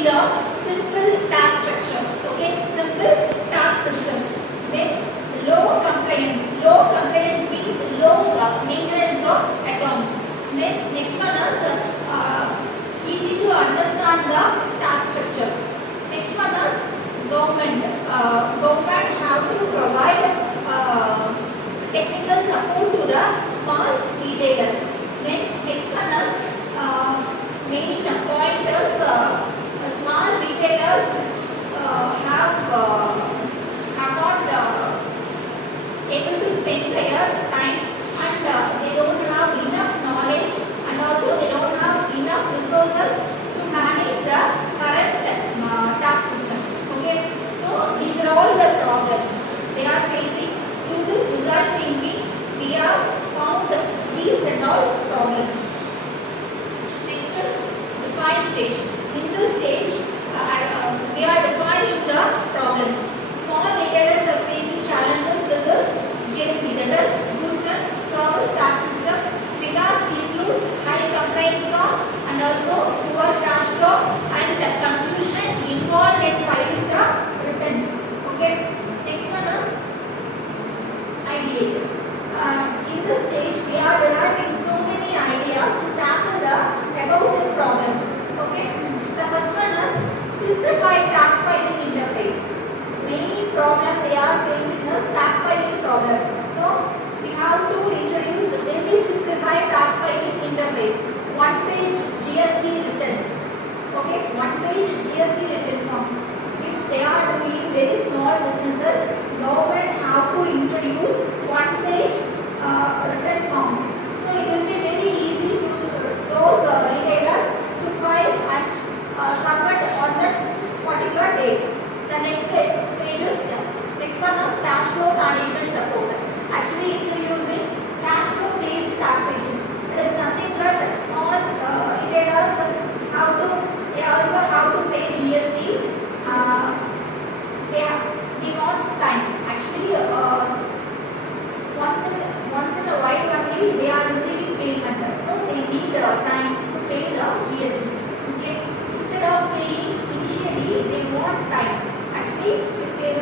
need a simple tax structure. Okay, simple tax system. Then low compliance. Low compliance means low maintenance of accounts. Then next one is easy to understand the tax structure. Next one is government. Government have to provide technical support to the small retailers. Then next one is main point is small retailers have not able to spend their time, and they don't have enough knowledge, and also they don't have enough resources to manage the current tax system. Okay, so these are all the problems they are facing. Through this result thinking, we have found these and all problems. Next is define stage. In this stage, we are defining the problems. Small retailers are facing challenges with this GST, that is goods and service tax system, because it includes high compliance cost and also poor cash flow and confusion involved in filing the returns. Okay, next one is ideate. In this stage, we are deriving so many ideas to tackle the above problems. Okay, the first one is simplified tax filing interface. Many problems they are facing is tax filing problem. So we have to introduce very simplified tax filing interface. One page GST returns. Okay, one page GST return forms. If they are doing very small businesses, government have to introduce one page return forms. So it will be very easy to those retailers to file and submit on that particular date. The next stage is next one is cash flow management support. Actually introducing cash flow based taxation. It is nothing but small retailers they also have to pay GST. They want time. Actually once in a while only they are receiving payment, so they need time to pay the GST. Okay, instead of paying initially, they want time. Actually, if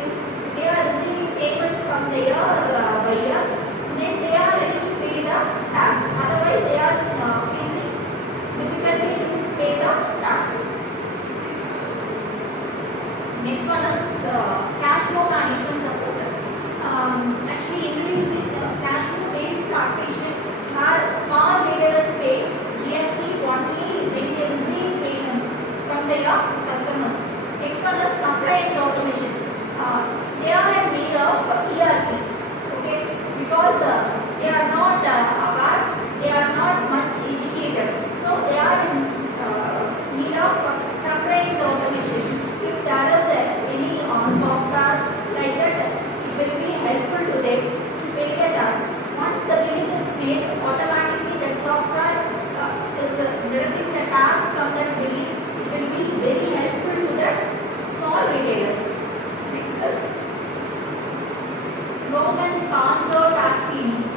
they are receiving payments from their buyers, then they are ready to pay the tax. Otherwise, they are facing difficulty to pay the tax. Next one is cash flow management support. Actually introducing cash flow based taxation where small retailers pay GST only when they receive payments from their customers. Next one is compliance automation. They are in need of ERP. Okay, because they are not aware, they are not much educated, so they are in need of compliance automation. If there is any software like that, it will be helpful to them to pay the tax. Once the billing is made, automatically that software is deducting the tax from that billing. It will be very helpful to the small retailers. Next is government sponsor tax schemes.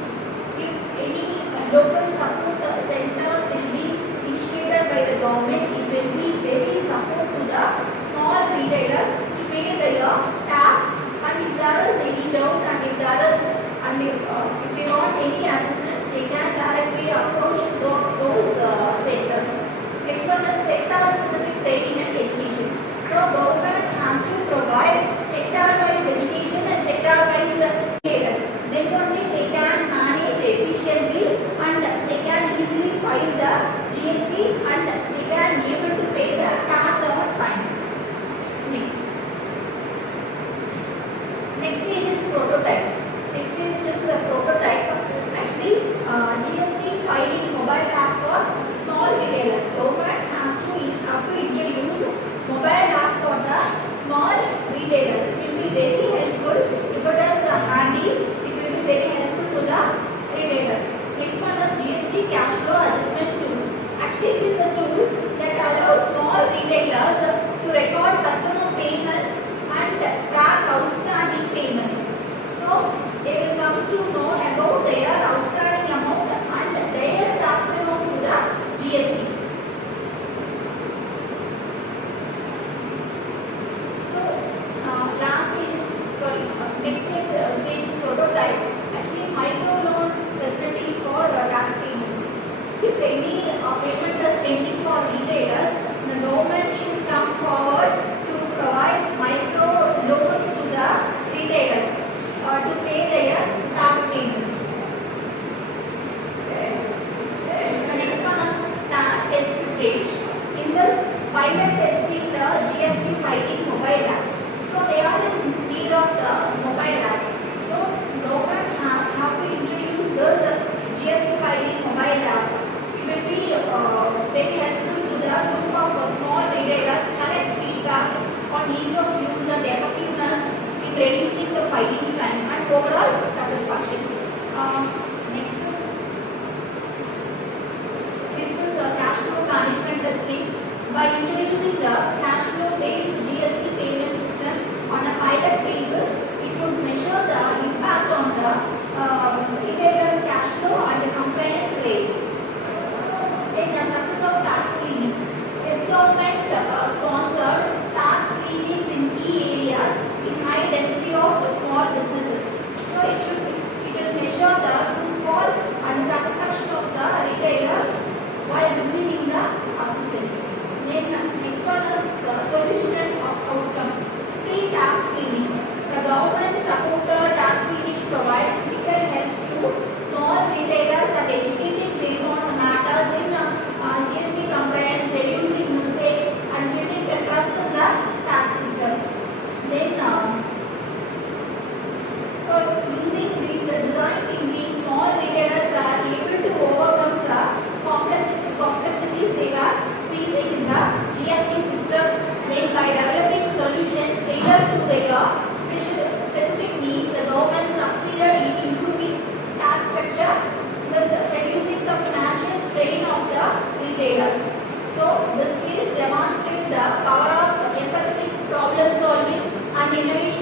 If any local support centers will be initiated by the government, it will be actually micro loan facility for tax payments. If any payment is pending for retailers, the government should come forward to provide micro loans to the retailers to pay their tax payments. The next one is test stage. In this pilot testing the GST filing mobile app. So they are in need of the mobile app. So government have to introduce this GST filing mobile app. It will be very helpful to the group of small retailers, collect feedback on ease of use and effectiveness in reducing the filing time and overall satisfaction. Next is cash flow management testing. By introducing the cash flow based GST payment system on a pilot basis, it would measure the impact on the retailer's cash flow and the compliance rates. Then the success of tax cleanings. Yes, government sponsored tax cleanings in key areas in high density of small businesses. So it will measure the footfall and satisfaction of the retailers while receiving the assistance. Then next one is solution of outcome. Free tax cleanings. The government supported tax cleanings provide critical help to small retailers and educating them on the matters in GST compliance, reducing mistakes and building the trust in the tax system. Then so using these design thinking, small retailers are able to overcome the complexities they are facing in the GST system. Then by developing solutions tailored to their specific needs, the government succeeded in improving tax structure with reducing the financial strain of the retailers. So this case demonstrates the power of empathetic problem solving and innovation